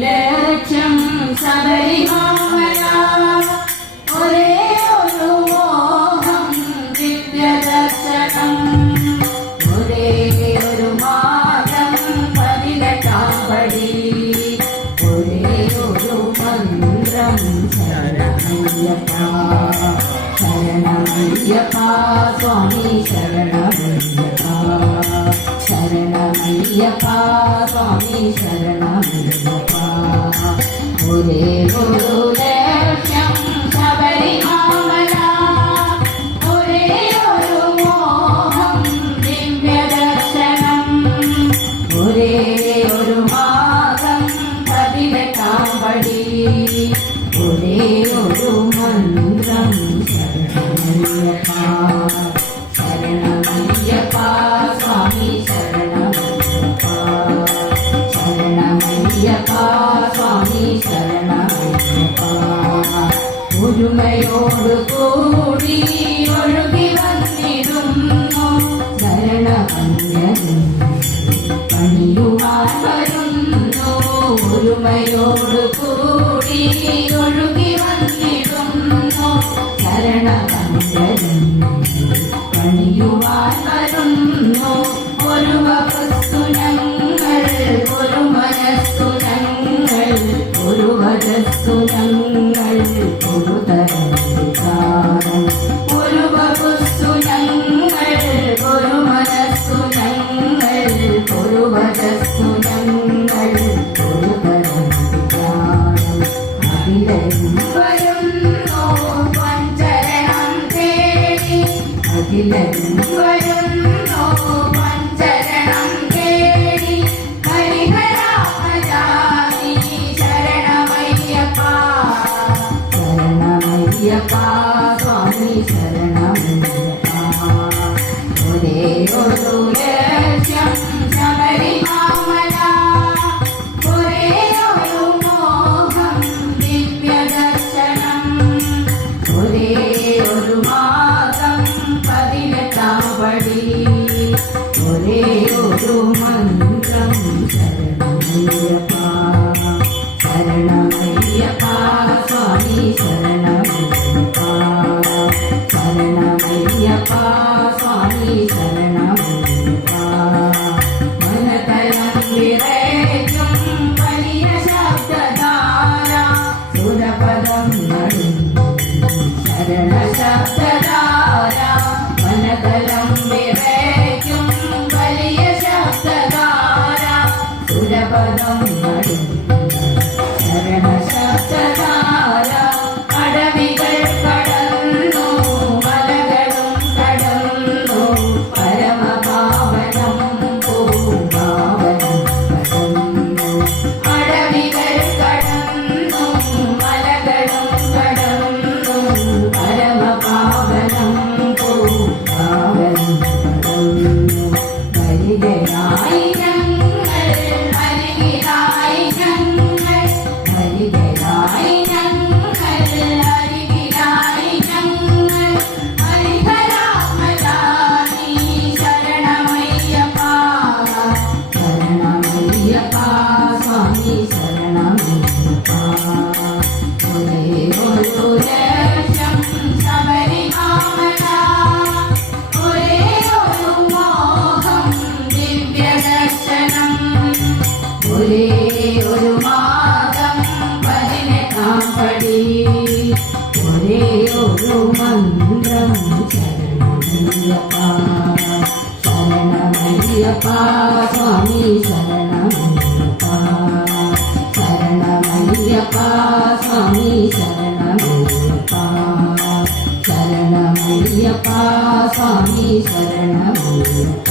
ലക്ഷ്യം ശബരിമല, ഒരേ ഒരു മോഹം ദിവ്യദർശനം, ഒരേ ഒരു മാർഗം 18 പടി, ഒരേ ഒരു മന്ത്രം ശരണമയ്യപ്പ ശരണമയ്യപ്പ സ്വാമി ശരണമയ്യപ്പ ശരണമയ്യപ്പ സ്വാമി ശരണമയ്യപ്പ. ഒരേ ഒരു ലക്ഷ്യം ശബരിമല, ഒരേ ഒരു മോഹം ദിവ്യദർശനം, ഒരേ ഒരു മാർഗം 18 പടി, ഒരേ ഒരു മന്ത്രം ശരണമയ്യപ്പ ശരണമയ്യപ്പ സ്വാമി ശരണമയ്യപ്പ ശരണമയ്യപ്പ സ്വാമി ശരണമയ്യപ്പ. ഒരുമയോട് കൂടി ഒഴുകി വന്നിടുന്നു ശരണമയ്യനും പണിയുവാൻ വരുന്നു, ഒരുമയോട് കൂടി ഒഴുകി വന്നിടുന്നു ശരണമയ്യനും പണിയുവാൻ വരുന്നു. ഒരു വസ്തു ഞങ്ങൾ, ഒരു മനസ്സു ഞങ്ങൾ, ഒരു വരസ്സു ഞങ്ങൾ, ഒരു തരം വികാരം, ഒരു വസ്തു ഞങ്ങൾ, ഒരു മനസ്സു ഞങ്ങൾ, ഒരു വരസ്സു ഞങ്ങൾ, ഒരു തരം വികാരം. അഖിലരും വരുന്നു പഞ്ചരണം തേടി, അഖിലരും വരുന്നു പഞ്ചരണം തേടി, ഹരിഹരാമജാനി ശരണമയ്യപ്പ ശരണമയ്യപ്പ സ്വാമി ശരണമയ്യപ്പ. ഒരേ ഒരു ലക്ഷ്യം ശബരിമല, ഒരേ ഒരു മോഹം ദിവ്യദർശനം, ഒരേ ഒരു മാർഗം 18 പടി, ഒരേ ഒരു മന്ത്രം ശരണമയ്യപ്പ ശരണമയ്യപ്പ സ്വാമി ശരണമയ്യപ്പ ശരണമയ്യപ്പ സ്വാമി ശരണമയ്യപ്പ. മനതലം വിറയ്ക്കും വലിയ ശബ്ദധാര, സുരപദം നടുന്നു ശരണശബ്ദധാര, മനതലം വിറയ്ക്കും വലിയ ശബ്ദധാര, സുരപദം നടുന്നു ശരണശബ്ദധാര. അടവികൾ കടന്നു മലകളും കടന്നു പരമപാവനം പൂപാവനം കടന്നു, അടവികൾ കടന്നു മലകളും കടന്നു പരമപാവനം പൂപാവനം കടന്നു. ഹരിതരായി ഞങ്ങൾ, ഹരിതരായി ഞങ്ങൾ, ഹരിതരായി ഞങ്ങൾ, ഹരിതരായി ഞങ്ങൾ, ഹരിഹരാമജാനി ശരണമയ്യപ്പ ശരണമയ്യപ്പ സ്വാമി ശരണമയ്യപ്പ. ഒരേ ഒരു ലക്ഷ്യം ശബരിമല, ഒരേ ഒരു മോഹം ദിവ്യദർശനം, ഒരേ ഒരു മാർഗം 18 പടി, ഒരേ ഒരു മന്ത്രം ശരണമയ്യപ്പ ശരണമയ്യപ്പ സ്വാമി ശരണമയ്യപ്പ ശരണമയ്യപ്പ സ്വാമി ശരണമയ്യപ്പ ശരണമയ്യപ്പ സ്വാമി ശരണമയ്യപ്പ.